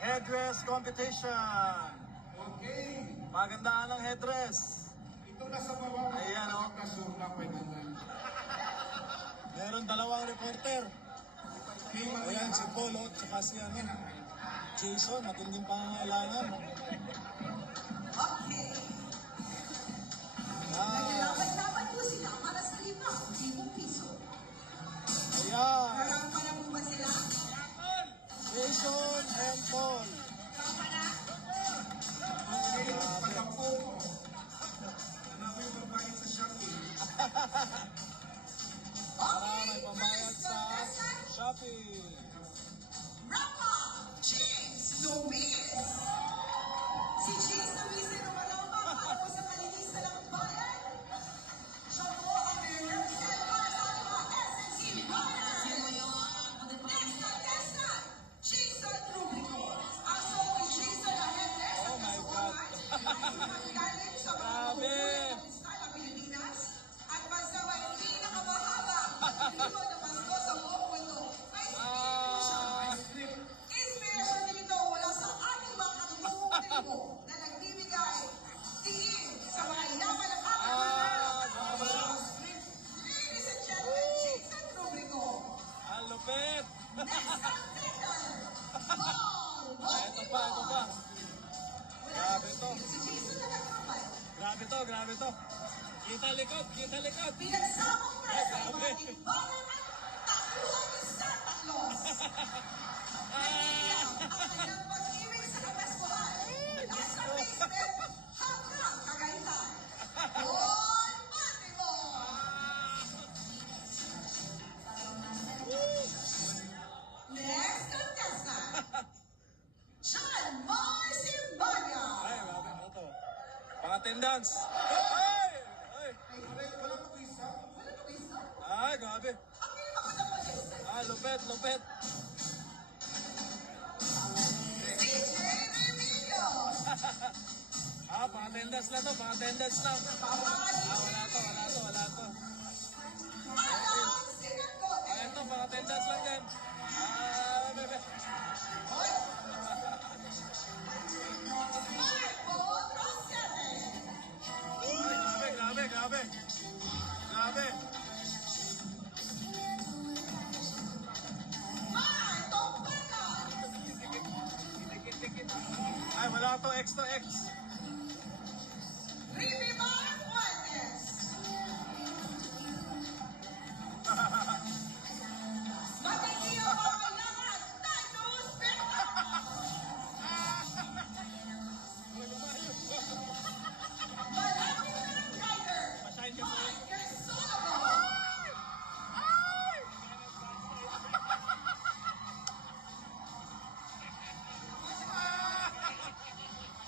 Headdress competition. Okay. Magandaan ng headdress. Ito na sa baba. Ayan, oh. Nakasur na 500. Meron dalawang reporter. Okay, Ayan, si Polo, tsaka si Jason, matinding pangangailangan. Okay. Ayan. Naglaban-laban po sila para sa 5,000 piso. Ayan. Harang pa na po ba sila? Jason and Paul. Harang pa na? Okay, patampo mo. Ano ko yung babayad sa Shopee? Para may pambayad sa Shopee. Rama James Luis. Si James Luis ay lumalabang para sa kalinisan ng bayan. Siya po ang represent para sa ating mga SNC Runners. Next contestant, Jason Rubico. Ang song ni Jason ang headless Oh at my kasuotan ay galing sa mga Grabe. mabubuhay ng estado ng Pilipinas at pagsabay pinakamahaba libon na Pasko sa buong mundo. May script po siya. Inspiration din ito mula sa ating mga katutubong tribo na nagbibigay tiin sa mga yaman ng ating runners. Ladies and gentlemen, Jason Rubrico. Ang lupit. Next contender, Paul Ito pa. Grabe to. Si Jason na nagkakabay. Grabe to. Kita likod. Pinagsamang presa ng mga Grabe. timbangan at takluhan ni Santa Claus. Nagtitiyak ang kanyang pag-ibig sa kapaskuhan. Nasa basement hanggang Cagayan. Paul Matimo! Next contestant, John Mar Simbanya. Ay, grabe. Ano to? Pang-attendance. Ay! Wala ko isa. Wala ko isa. Ay, grabe. Ang pinakamatang mag-isa. Lupet. CJ Remilio. Pang-attendance lang to. Papali. Wala to. Alam Sinagote. Ito, pang-attendance lang din. Bebe. Hoy. Marco Rosete. Grabe. Marco Pagan. Dikit. Ay, wala to. X to X. Ricky Mar Fuentes. Matitiyo pa kailangan. Titus Berta. Malapit na ng rider. Masyayang ka sa... Mike Crisostomo.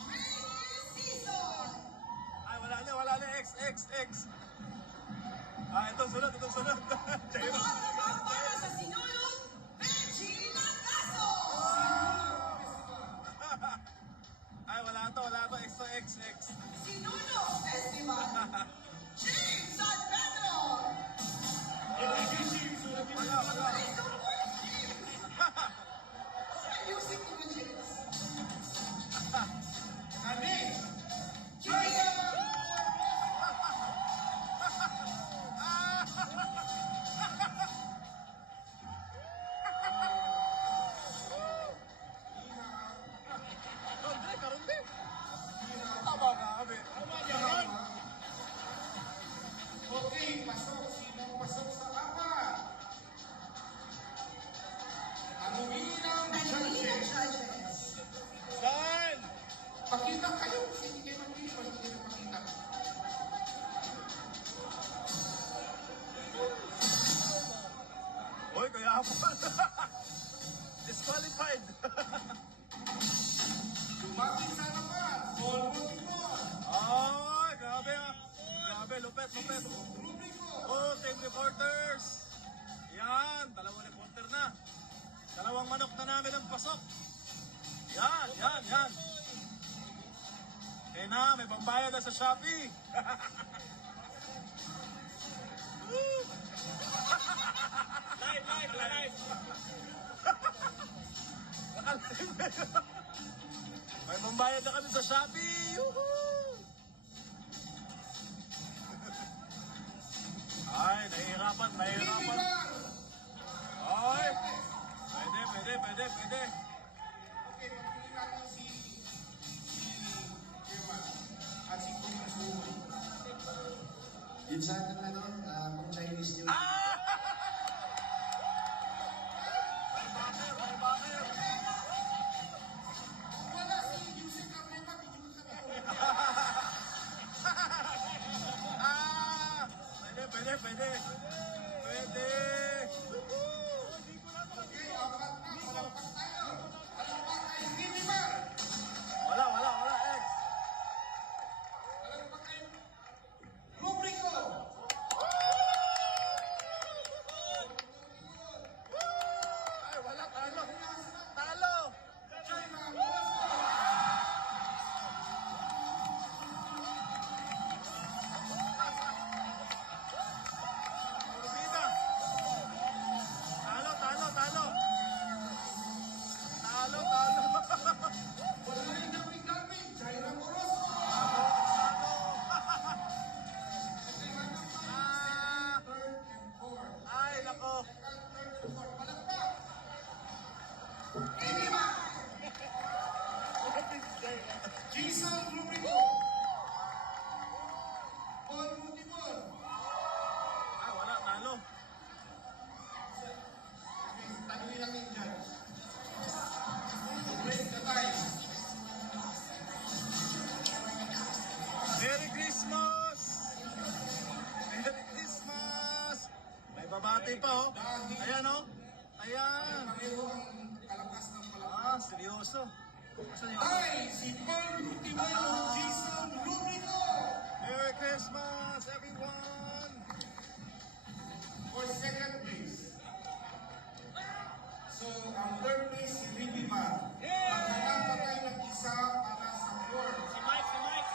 Rainy Season. Ay, wala na. X. Itong sunod. Jairo. Tumatakang para sa sinulog, Benji Langaso. Ay, wala to. X to X. Sinulog Festival, James San Pedro. Wala. I support James. Music to the James. Nani? Julia. Karunde. Tama ka, abi. Okay, pasok. Sino pasok sa apat? Ang umiinang Manila judges. Judges. Saan? Pakita kayo. Hindi kayo magpili. Hindi kayo pakita. Hoy, kaya hapon. Disqualified. Lumapit sa harapan. Paul Motimor. Ay, grabe. Grabe, lupet. Rubrico. Oh, team reporters. Yan, dalawang reporter na. Dalawang manok na namin ang pasok. Yan. Eh na, may pambayad na sa Shopee. live. Nakalive. May mambayad na kami sa Shopee! Yuhuu! Ay, nahihirapan. Baby Mar! Ay! Pwede. Okay, papili natin si German at si Kuya Sumo. Yun sa atin ano, pang Chinese New Year. Ah! May backer. Wala si Yusek Cabrera, bigyan ka na. Ah! Pwede. Okay, apat na. Palakpak tayo. Palakpak kay Baby Mar. Wala, X. Palakpak kay Rubrico. Ay, wala, talo. China Moscow. Urbida. Talo. Wala rin ng Bigami. China Orozco. Ah! Third and fourth. Ay, nako. Third and fourth. Palakpak. Baby Mar! Jason Rubrico. Paul Mutibor. Ay, wala, talo. Tanungin natin dyan. Break the time. Merry Christmas! May babati pa, oh. Ayan, oh. Ayan. Pareho ang kalakas ng palakpak. Ah, seryoso. Seryoso. Ay, si Paul Mutibor, Jason Rubrico. Merry Christmas, everyone! For second place. So, ang third place si Ricky Mar. Maghanap pa tayo ng isa para sa fourth. Mike! Saan yan?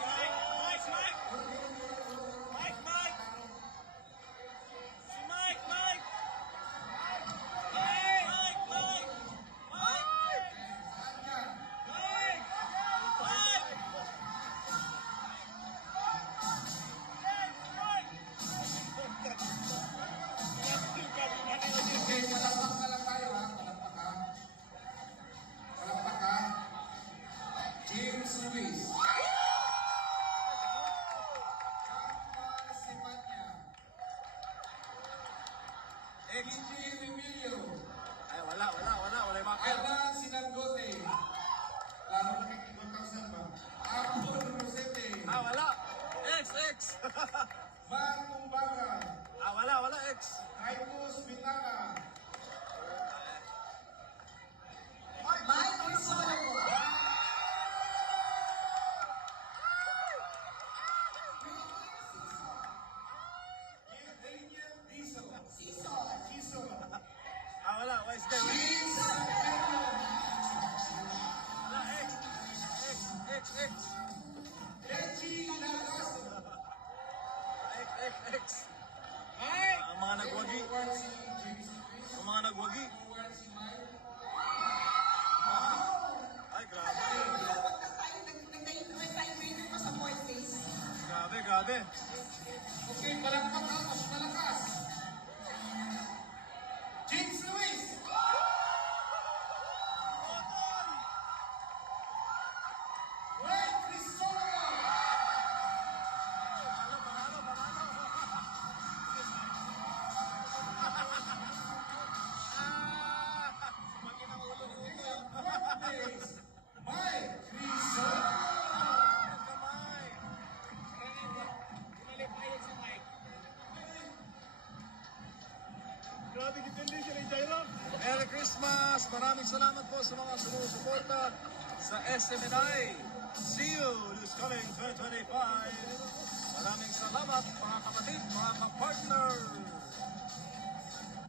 Okay, palakpak na lang tayo ha. Palakpak ha. Palakpak ha. James Ruiz. Kamal Simanya. Gigi Remilio. Ay, wala yung marker. Alan Sinangote. Lalo na kay 2,000 ba? Apol Rosete. Ah, wala. X. Mar Kumbaga. Ah, wala, X. Raimus Bitara. Mike Crisologo! Daniel Diesel. Season! Jason. Ah, wala, Wise guy. Jason Pedro. Wala, X. Reggie Lagaso. X. Ay! Ang mga nagwagi. Forward si James Chris. Ang mga nagwagi. Forward si Mike. Ay, grabe. Nag-tiebreaker pa sa fourth place. Grabe. Okay, palakpak ha. Mas malakas. James Luis. Ray Crisologo. Panalo. Sumakit ang ulo ni Uto. Fourth place. Mike Crisologo. Kamay. Grabe, kitindi siya ni Jairo. Merry Christmas! Maraming salamat po sa mga sumusuporta sa SMNI. See you this coming 2025. Maraming salamat mga kapatid, mga kapartner.